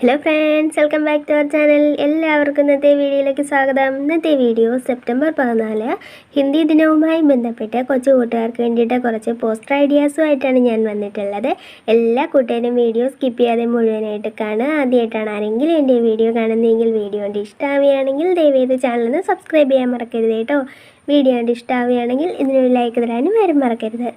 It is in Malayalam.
Hello friends welcome back to our channel എല്ലാവർക്കും ഇന്നത്തെ വീഡിയോയിലേക്ക് സ്വാഗതം. ഇന്നത്തെ വീഡിയോ സെപ്റ്റംബർ 14 ഹിന്ദി ദിനവുമായി ബന്ധപ്പെട്ട് കൊച്ചു കൂട്ടുകാർക്ക് വേണ്ടിയിട്ട് കുറച്ച് പോസ്റ്റർ ഐഡിയാസുമായിട്ടാണ് ഞാൻ വന്നിട്ടുള്ളത്. എല്ലാ കൂട്ടുകാരും വീഡിയോ സ്കിപ്പ് ചെയ്യാതെ മുഴുവനായിട്ട് കാണുക. ആദ്യമായിട്ടാണ് ആരെങ്കിലും എൻ്റെ വീഡിയോ കാണുന്നതെങ്കിൽ വീഡിയോ കണ്ട് ഇഷ്ടമാവുകയാണെങ്കിൽ ദയവേത് ചാനലിന് സബ്സ്ക്രൈബ് ചെയ്യാൻ മറക്കരുത് കേട്ടോ. വീഡിയോ കണ്ട് ഇഷ്ടമാവുകയാണെങ്കിൽ ഇതിനൊരു ലൈക്ക് തരാനും ആരും മറക്കരുത്.